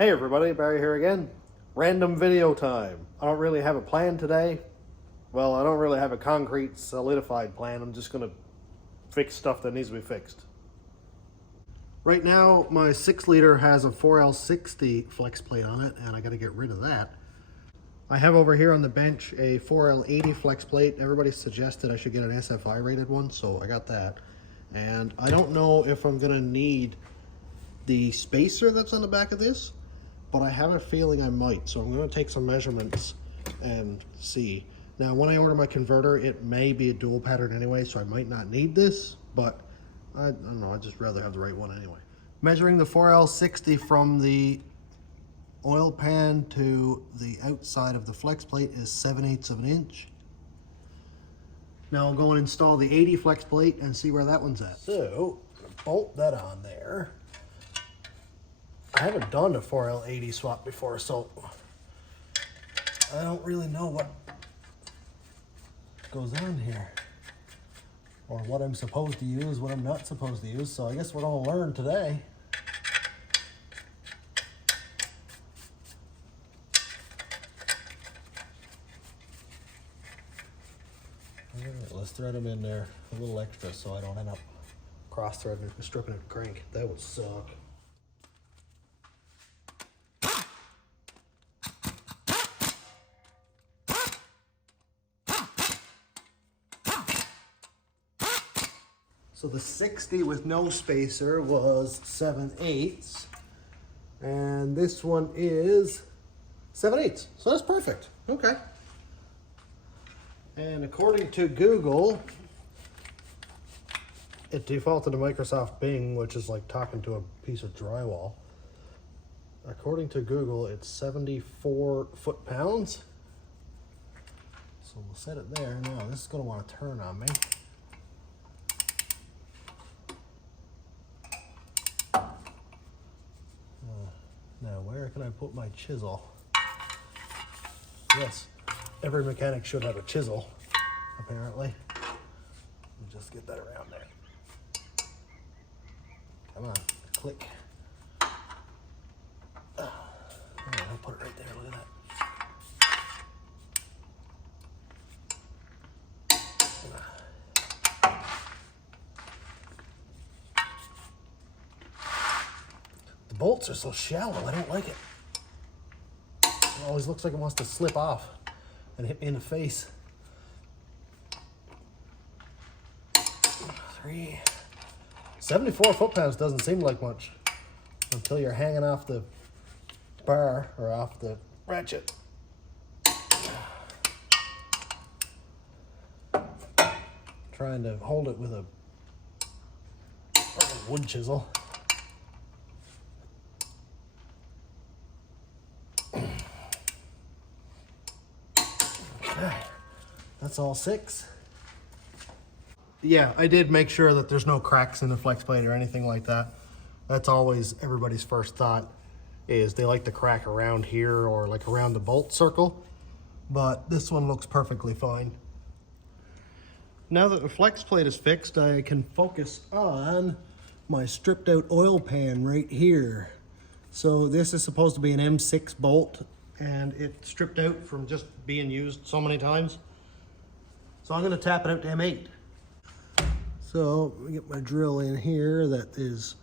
Hey everybody, Barry here again. Random video time. I don't really have a plan today. Well, I don't really have a concrete solidified plan. I'm just gonna fix stuff that needs to be fixed. Right now, my 6-liter has a 4L60 flex plate on it, and I gotta get rid of that. I have over here on the bench a 4L80 flex plate. Everybody suggested I should get an SFI rated one, so I got that. And I don't know if I'm gonna need the spacer that's on the back of this, but I have a feeling I might, so I'm going to take some measurements and see. Now, when I order my converter, it may be a dual pattern anyway, so I might not need this, but I don't know, I'd just rather have the right one anyway. Measuring the 4L60 from the oil pan to the outside of the flex plate is 7/8 of an inch. Now I'll go and install the 80 flex plate and see where that one's at. So, bolt that on there. I haven't done a 4L80 swap before, so I don't really know what goes on here, or what I'm supposed to use, what I'm not supposed to use, so I guess we're gonna learn today. All right, let's thread them in there a little extra so I don't end up cross-threading and stripping a crank. That would suck. So the 60 with no spacer was 7/8, and this one is 7/8. So that's perfect. Okay. And according to Google, it defaulted to Microsoft Bing, which is like talking to a piece of drywall. According to Google, it's 74 foot-pounds. So we'll set it there. Now this is going to want to turn on me. Now, where can I put my chisel? Yes, every mechanic should have a chisel, apparently. Just get that around there. Come on, click. I'll put it right there, look at that. The bolts are so shallow, I don't like it. It always looks like it wants to slip off and hit me in the face. 74 foot-pounds doesn't seem like much until you're hanging off the bar or off the ratchet. Trying to hold it with a wood chisel. Okay, that's all 6. Yeah, I did make sure that there's no cracks in the flex plate or anything like that. That's always everybody's first thought, is they like to crack around here or like around the bolt circle, but this one looks perfectly fine. Now that the flex plate is fixed, I can focus on my stripped out oil pan right here. So this is supposed to be an M6 bolt, and it's stripped out from just being used so many times. So I'm gonna tap it out to M8. So let me get my drill in here. That is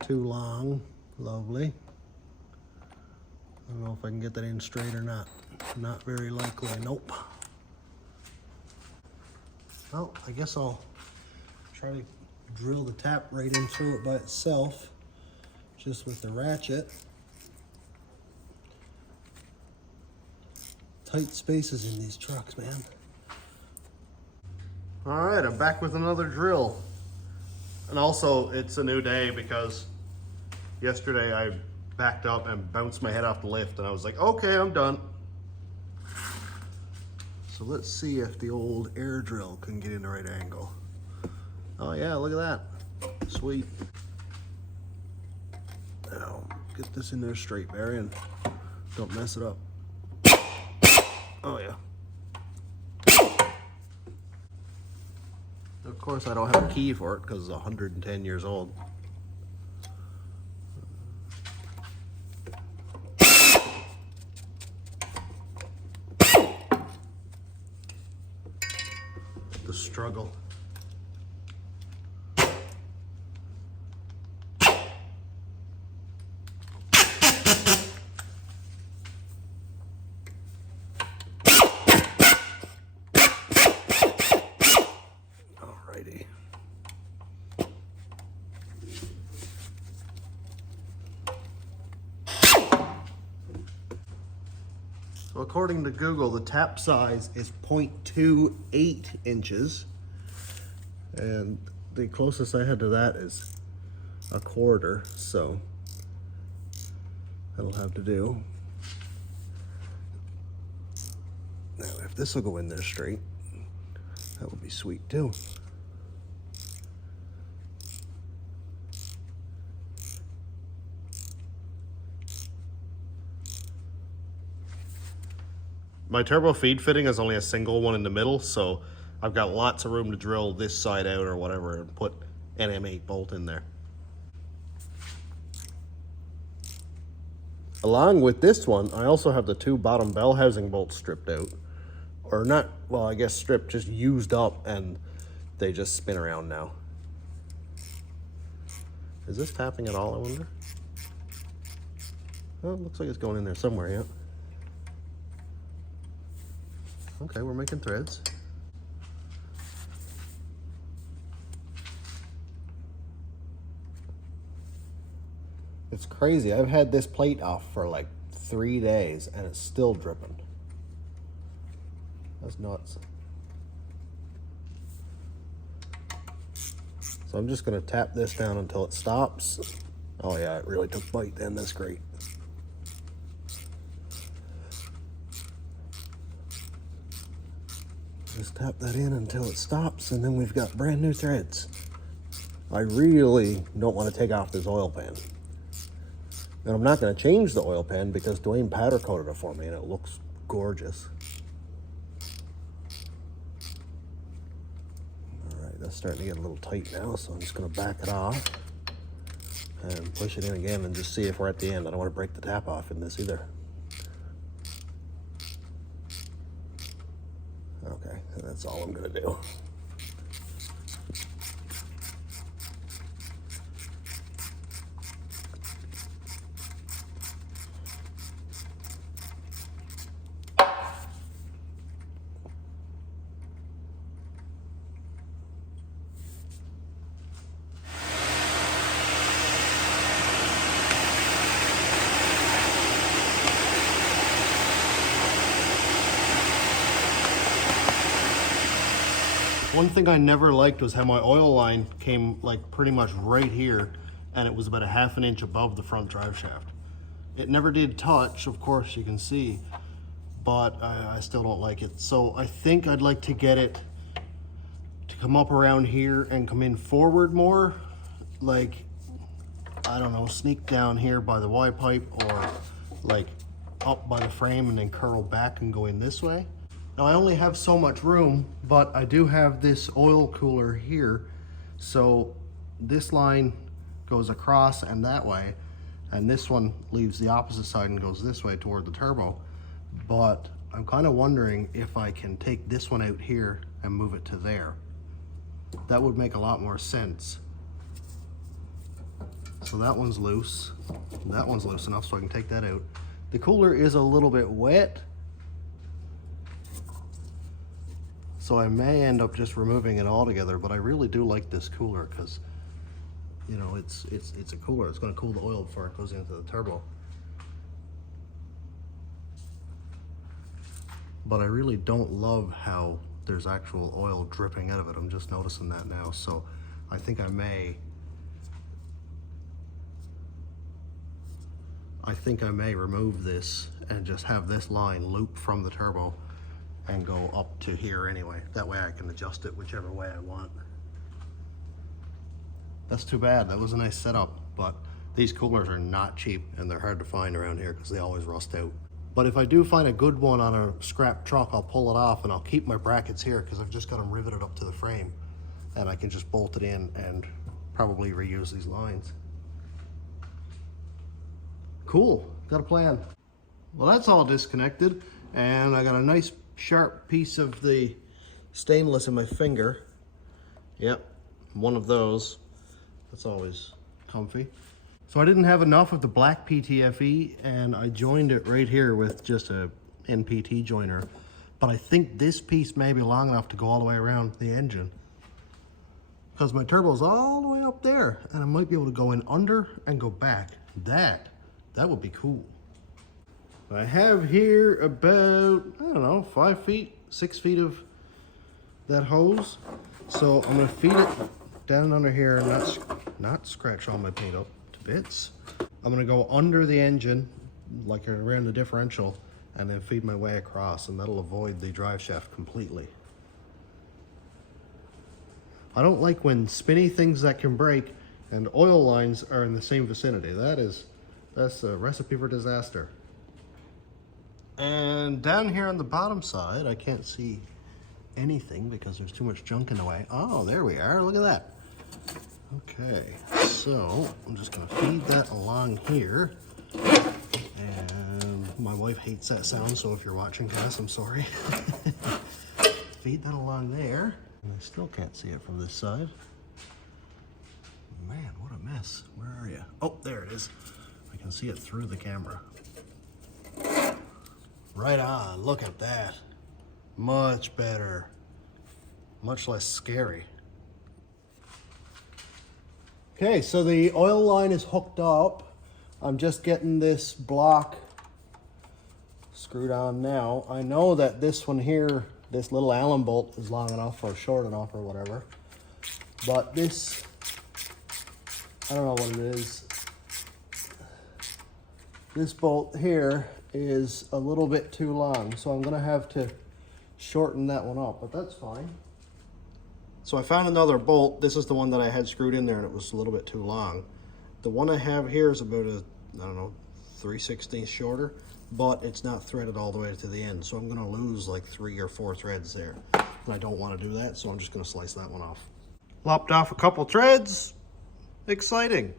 too long. Lovely. I don't know if I can get that in straight or not. Not very likely, nope. Well, I guess I'll try to drill the tap right in through it by itself, just with the ratchet. Tight spaces in these trucks, man. All right, I'm back with another drill. And also, it's a new day because yesterday I backed up and bounced my head off the lift, and I was like, okay, I'm done. So let's see if the old air drill can get in the right angle. Oh yeah, look at that. Sweet. Now, get this in there straight, Barry, and don't mess it up. Oh yeah. Of course, I don't have a key for it because it's 110 years old. struggle. Alrighty. So according to Google, the tap size is 0.28 inches. And the closest I had to that is a quarter, so that'll have to do. Now, if this will go in there straight, that would be sweet too. My turbo feed fitting is only a single one in the middle, so I've got lots of room to drill this side out or whatever and put an M8 bolt in there. Along with this one, I also have the two bottom bell housing bolts stripped out. Or not, well, I guess stripped, just used up, and they just spin around now. Is this tapping at all, I wonder? Oh, it looks like it's going in there somewhere, yeah. Okay, we're making threads. It's crazy. I've had this plate off for like 3 days and it's still dripping. That's nuts. So I'm just gonna tap this down until it stops. Oh yeah, it really took bite then, that's great. Just tap that in until it stops and then we've got brand new threads. I really don't want to take off this oil pan. And I'm not going to change the oil pan because Dwayne powder coated it for me and it looks gorgeous. All right, that's starting to get a little tight now, so I'm just going to back it off and push it in again and just see if we're at the end. I don't want to break the tap off in this either. Okay, and that's all I'm going to do. One thing I never liked was how my oil line came like pretty much right here and it was about a ½ an inch above the front drive shaft. It never did touch, of course you can see, but I still don't like it. So I think I'd like to get it to come up around here and come in forward more, like, I don't know, sneak down here by the Y pipe or like up by the frame and then curl back and go in this way. Now I only have so much room, but I do have this oil cooler here. So this line goes across and that way, and this one leaves the opposite side and goes this way toward the turbo. But I'm kind of wondering if I can take this one out here and move it to there. That would make a lot more sense. So that one's loose. That one's loose enough so I can take that out. The cooler is a little bit wet, so I may end up just removing it altogether, but I really do like this cooler because, you know, it's a cooler. It's going to cool the oil before it goes into the turbo. But I really don't love how there's actual oil dripping out of it. I'm just noticing that now. So I think I may remove this and just have this line loop from the turbo and go up to here anyway. That way I can adjust it whichever way I want. That's too bad. That was a nice setup, but these coolers are not cheap and they're hard to find around here because they always rust out. But if I do find a good one on a scrap truck, I'll pull it off and I'll keep my brackets here because I've just got them riveted up to the frame and I can just bolt it in and probably reuse these lines. Cool, got a plan. Well, that's all disconnected and I got a nice sharp piece of the stainless in my finger. Yep, one of those. That's always comfy. So I didn't have enough of the black PTFE, and I joined it right here with just a NPT joiner. But I think this piece may be long enough to go all the way around the engine, because my turbo's all the way up there, and I might be able to go in under and go back. That would be cool. I have here about, I don't know, 5 feet, 6 feet of that hose. So I'm gonna feed it down under here and not scratch all my paint up to bits. I'm gonna go under the engine, like around the differential, and then feed my way across, and that'll avoid the drive shaft completely. I don't like when spinny things that can break and oil lines are in the same vicinity. That's a recipe for disaster. And down here on the bottom side, I can't see anything because there's too much junk in the way. Oh, there we are, look at that. Okay, so I'm just gonna feed that along here. And my wife hates that sound, so if you're watching, Cass, I'm sorry. Feed that along there. And I still can't see it from this side. Man, what a mess. Where are you? Oh, there it is. I can see it through the camera. Right on, look at that. Much better. Much less scary. Okay, so the oil line is hooked up. I'm just getting this block screwed on now. I know that this one here, this little Allen bolt, is long enough or short enough or whatever. But this, I don't know what it is. This bolt here is a little bit too long, so I'm gonna have to shorten that one up, but that's fine. So I found another bolt. This is the one that I had screwed in there, and it was a little bit too long. The one I have here is about a, I don't know, 3/16 shorter, but it's not threaded all the way to the end, so I'm gonna lose like 3 or 4 threads there, and I don't want to do that, so I'm just gonna slice that one off. Lopped off a couple threads. Exciting.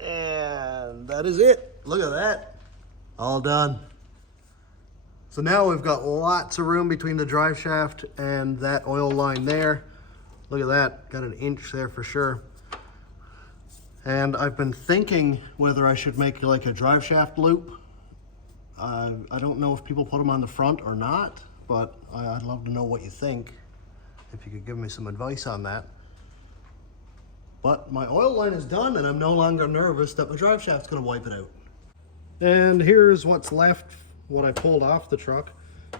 And that is it. Look at that. All done. So now we've got lots of room between the drive shaft and that oil line there. Look at that. Got an inch there for sure. And I've been thinking whether I should make like a drive shaft loop. I don't know if people put them on the front or not, but I'd love to know what you think. If you could give me some advice on that. But my oil line is done, and I'm no longer nervous that my drive shaft's gonna wipe it out. And here's what's left, what I pulled off the truck.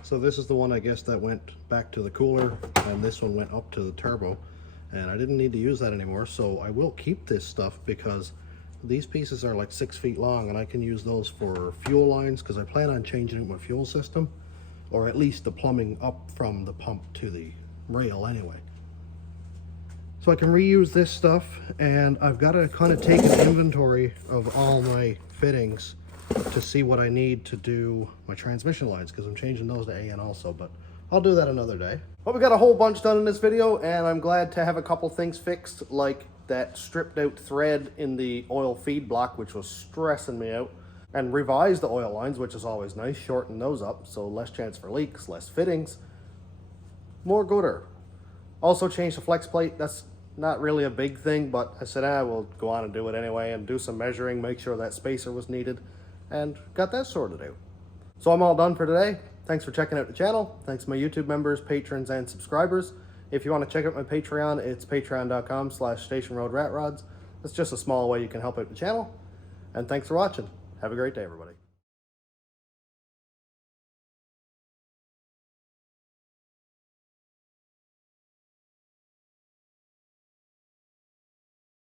So this is the one, I guess, that went back to the cooler, and this one went up to the turbo. And I didn't need to use that anymore, so I will keep this stuff because these pieces are like 6 feet long, and I can use those for fuel lines because I plan on changing my fuel system, or at least the plumbing up from the pump to the rail anyway. So I can reuse this stuff, and I've got to kind of take an inventory of all my fittings to see what I need to do my transmission lines, because I'm changing those to AN also, but I'll do that another day. Well, we got a whole bunch done in this video, and I'm glad to have a couple things fixed, like that stripped out thread in the oil feed block, which was stressing me out, and revise the oil lines, which is always nice, shorten those up, so less chance for leaks, less fittings, more gooder. Also changed the flex plate. That's not really a big thing, but I said, we'll go on and do it anyway and do some measuring, make sure that spacer was needed, and got that sorted out. So I'm all done for today. Thanks for checking out the channel. Thanks to my YouTube members, patrons, and subscribers. If you want to check out my Patreon, it's patreon.com/stationroadratrods. That's just a small way you can help out the channel. And thanks for watching. Have a great day, everybody.